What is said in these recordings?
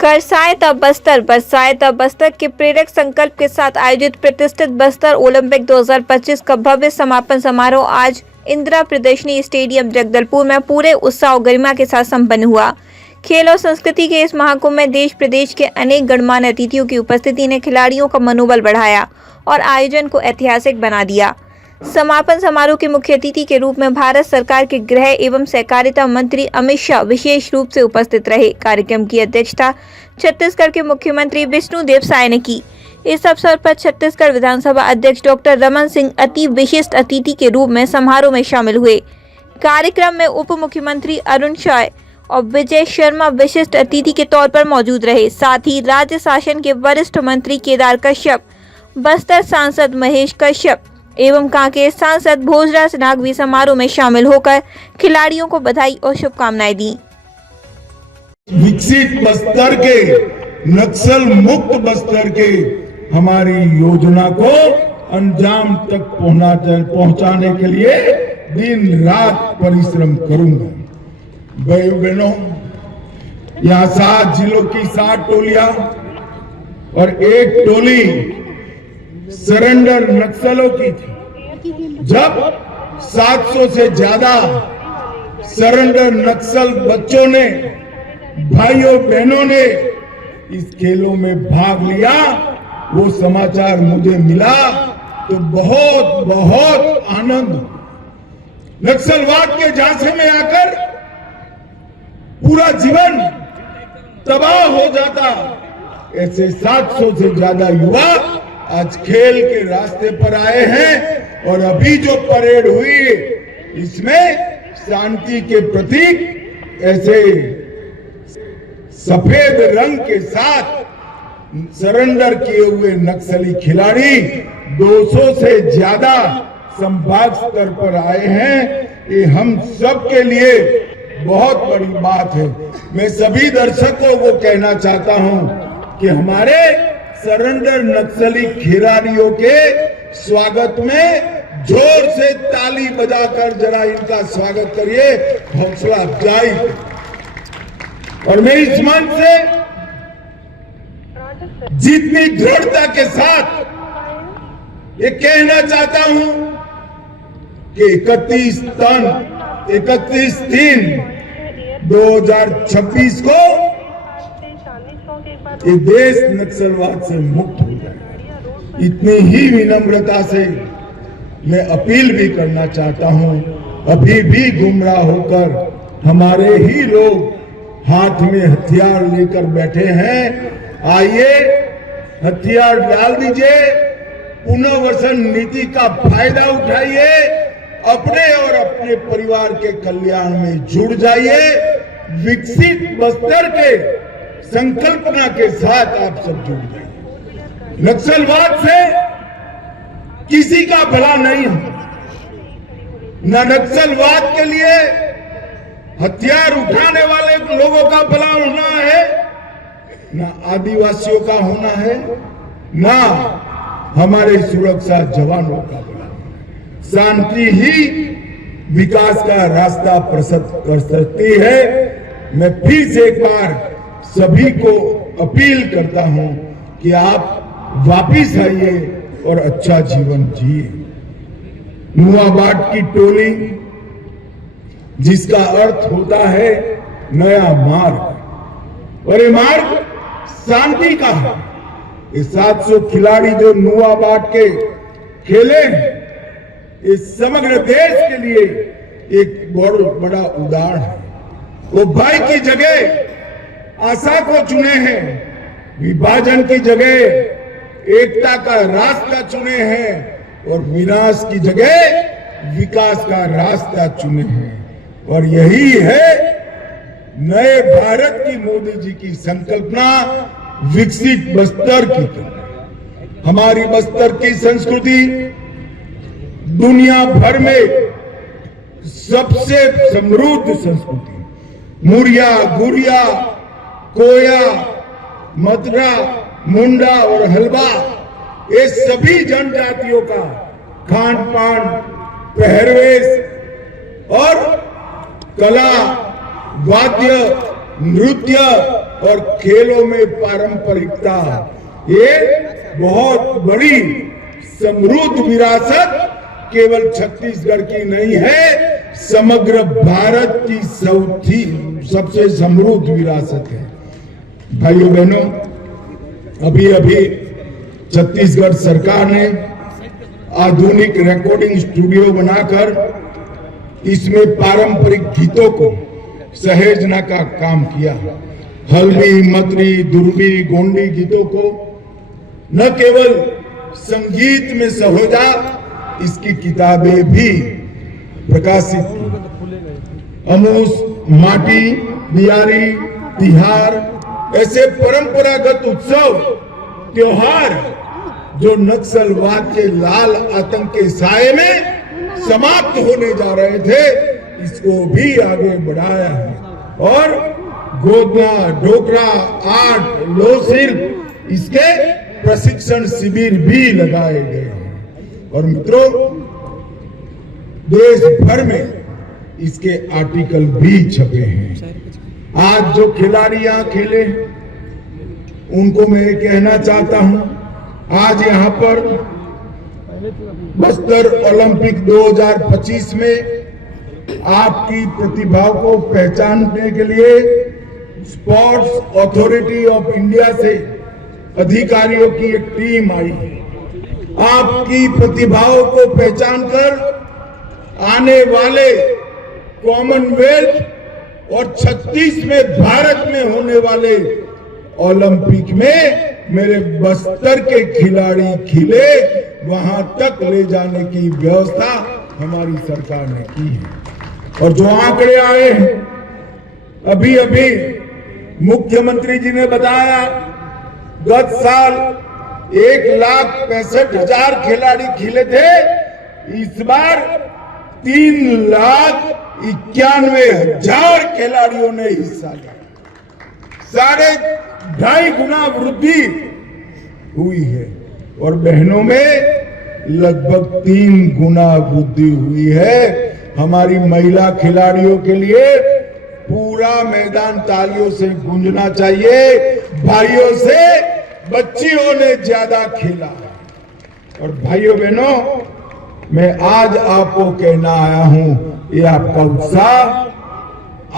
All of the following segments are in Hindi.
करसाए तब बस्तर, बरसाए तब बस्तर के प्रेरक संकल्प के साथ आयोजित प्रतिष्ठित बस्तर ओलंपिक 2025 का भव्य समापन समारोह आज इंदिरा प्रदर्शनी स्टेडियम जगदलपुर में पूरे उत्साह और गरिमा के साथ संपन्न हुआ। खेल और संस्कृति के इस महाकुंभ में देश प्रदेश के अनेक गणमान्य अतिथियों की उपस्थिति ने खिलाड़ियों का मनोबल बढ़ाया और आयोजन को ऐतिहासिक बना दिया। समापन समारोह के मुख्य अतिथि के रूप में भारत सरकार के गृह एवं सहकारिता मंत्री अमित शाह विशेष रूप से उपस्थित रहे। कार्यक्रम की अध्यक्षता छत्तीसगढ़ के मुख्यमंत्री विष्णुदेव साय ने की। इस अवसर पर छत्तीसगढ़ विधानसभा अध्यक्ष डॉक्टर रमन सिंह अति विशिष्ट अतिथि के रूप में समारोह में शामिल हुए। कार्यक्रम में उप मुख्यमंत्री अरुण शाह और विजय शर्मा विशिष्ट अतिथि के तौर पर मौजूद रहे। साथ ही राज्य शासन के वरिष्ठ मंत्री केदार कश्यप, बस्तर सांसद महेश कश्यप एवं कांकेर सांसद भोजराज नाग भी समारोह में शामिल होकर खिलाड़ियों को बधाई और शुभकामनाएं दी। विकसित बस्तर के, नक्सल मुक्त बस्तर के हमारी योजना को अंजाम तक पहुंचाने के लिए दिन रात परिश्रम करूंगा। भाइयों बहनों, यहाँ 7 जिलों की 7 टोलियां और एक टोली सरेंडर नक्सलों की थी। जब 700 से ज्यादा सरेंडर नक्सल बच्चों ने, भाइयों बहनों ने इस खेलों में भाग लिया, वो समाचार मुझे मिला तो बहुत बहुत आनंद। नक्सलवाद के झांसे में आकर पूरा जीवन तबाह हो जाता, ऐसे 700 से ज्यादा युवा आज खेल के रास्ते पर आए हैं। और अभी जो परेड हुई इसमें शांति के प्रतीक ऐसे सफेद रंग के साथ सरेंडर किए हुए नक्सली खिलाड़ी 200 से ज्यादा संभाग स्तर पर आए हैं। ये हम सब के लिए बहुत बड़ी बात है। मैं सभी दर्शकों को कहना चाहता हूं कि हमारे सरेंडर नक्सली खिलाड़ियों के स्वागत में जोर से ताली बजाकर जरा इनका स्वागत करिए, हौसला अफजाई। और मैं इस मंच से जितनी दृढ़ता के साथ ये कहना चाहता हूं कि 31/3/2026 को ये देश नक्सलवाद से मुक्त हो जाए। इतनी ही विनम्रता से मैं अपील भी करना चाहता हूं। अभी भी गुमराह होकर हमारे ही लोग हाथ में हथियार लेकर बैठे हैं। आइए हथियार डाल दीजिए, पुनर्वसन नीति का फायदा उठाइए, अपने और अपने परिवार के कल्याण में जुड़ जाइए। विकसित बस्तर के संकल्पना के साथ आप सब जुड़ जाइए। नक्सलवाद से किसी का भला नहीं है। न नक्सलवाद के लिए हथियार उठाने वाले लोगों का भला होना है, न आदिवासियों का होना है, न हमारे सुरक्षा जवानों का भला होना है। शांति ही विकास का रास्ता प्रशस्त कर सकती है। मैं फिर से एक बार सभी को अपील करता हूं कि आप वापिस आइए और अच्छा जीवन जिए। नुआबाट की टोली, जिसका अर्थ होता है नया मार्ग, और ये मार्ग शांति का है। ये 700 खिलाड़ी जो नुआबाट के खेले हैं, इस समग्र देश के लिए एक बहुत बड़ा उदाहरण है। वो भाई की जगह आशा को चुने हैं, विभाजन की जगह एकता का रास्ता चुने हैं और विनाश की जगह विकास का रास्ता चुने हैं। और यही है नए भारत की मोदी जी की संकल्पना, विकसित बस्तर की। हमारी बस्तर की संस्कृति दुनिया भर में सबसे समृद्ध संस्कृति। मुरिया, गुरिया, कोया, मदरा, मुंडा और हलवा, ये सभी जनजातियों का खान पान, पहरवेश और कला, वाद्य, नृत्य और खेलों में पारंपरिकता, ये बहुत बड़ी समृद्ध विरासत केवल छत्तीसगढ़ की नहीं है, समग्र भारत की सबसे समृद्ध विरासत है। भाइयों बहनों, अभी अभी छत्तीसगढ़ सरकार ने आधुनिक रिकॉर्डिंग स्टूडियो बनाकर इसमें पारंपरिक गीतों को सहेजना का काम किया। हल्बी, मतरी, दुर्बी, गोंडी गीतों को न केवल संगीत में सहेजा, इसकी किताबें भी प्रकाशित की। अमूस, माटी, बियारी, तिहार ऐसे परंपरागत उत्सव त्योहार जो नक्सलवाद के लाल आतंक के साए में समाप्त होने जा रहे थे, इसको भी आगे बढ़ाया है। और गोदना, डोकरा, आर्ट, लोकशिल्प, इसके प्रशिक्षण शिविर भी लगाए गए हैं। और मित्रों, देश भर में इसके आर्टिकल भी छपे हैं। आज जो खिलाड़ी यहाँ खेले, उनको मैं कहना चाहता हूं, आज यहाँ पर बस्तर ओलंपिक 2025 में आपकी प्रतिभा को पहचानने के लिए स्पोर्ट्स अथॉरिटी ऑफ इंडिया से अधिकारियों की एक टीम आई है। आपकी प्रतिभाओं को पहचानकर आने वाले कॉमनवेल्थ और 36 में भारत में होने वाले ओलंपिक में मेरे बस्तर के खिलाड़ी खिले, वहां तक ले जाने की व्यवस्था हमारी सरकार ने की है। और जो आंकड़े आए हैं, अभी अभी मुख्यमंत्री जी ने बताया, गत साल 1,65,000 खिलाड़ी खिले थे, इस बार 3,91,000 खिलाड़ियों ने हिस्सा लिया। 2.5 गुना वृद्धि हुई है। और बहनों में लगभग 3 गुना वृद्धि हुई है। हमारी महिला खिलाड़ियों के लिए पूरा मैदान तालियों से गूंजना चाहिए। भाइयों से बच्चियों ने ज्यादा खेला। और भाइयों बहनों, मैं आज आपको कहना आया हूं, ये आपका उत्साह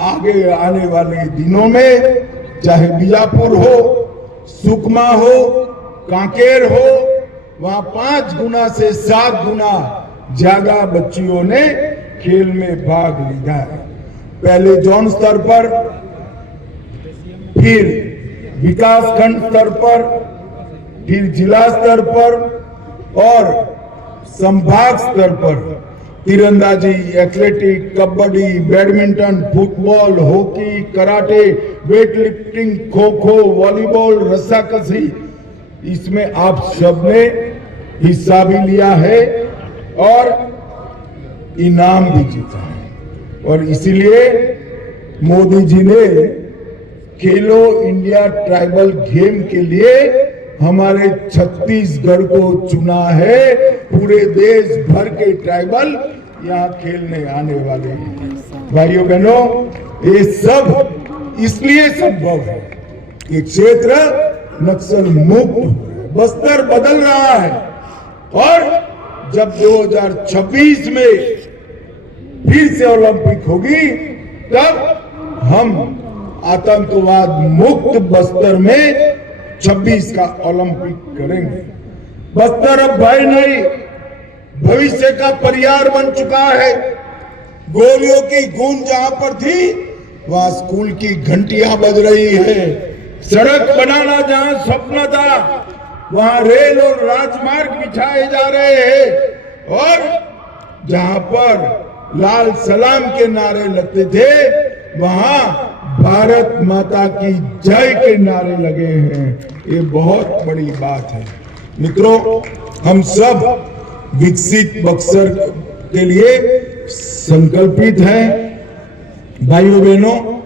आगे आने वाले दिनों में, चाहे बीजापुर हो, सुकमा हो, कांकेर हो, वहां 5 गुना से 7 गुना ज्यादा बच्चियों ने खेल में भाग लिया है। पहले जोन स्तर पर, फिर विकास खंड स्तर पर, फिर जिला स्तर पर और संभाग स्तर पर तीरंदाजी, athletic, kabaddi, badminton, football, hockey, karate, weight lifting, kho kho, volleyball, रस्साकशी, इसमें आप सबने हिस्सा भी लिया है और इनाम भी जीता है। और इसीलिए मोदी जी ने खेलो इंडिया ट्राइबल गेम के लिए हमारे छत्तीसगढ़ को चुना है। पूरे देश भर के ट्राइबल यहाँ खेलने आने वाले हैं। भाइयों बहनों, ये सब इसलिए संभव है कि क्षेत्र नक्सल मुक्त, बस्तर बदल रहा है। और जब 2026 में फिर से ओलंपिक होगी, तब हम आतंकवाद मुक्त बस्तर में 26 का ओलंपिक करेंगे। बस्तर अब भय नहीं, भविष्य का परियार बन चुका है। गोलियों की गूंज जहां पर थी, वहां स्कूल की घंटियां बज रही है। सड़क बनाना जहां स्वप्न था, वहां रेल और राजमार्ग बिछाए जा रहे हैं। और जहां पर लाल सलाम के नारे लगते थे, वहां भारत माता की जय के नारे लगे हैं। ये बहुत बड़ी बात है। मित्रों, हम सब विकसित बक्सर के लिए संकल्पित हैं। भाइयों बहनों,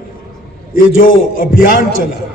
ये जो अभियान चला,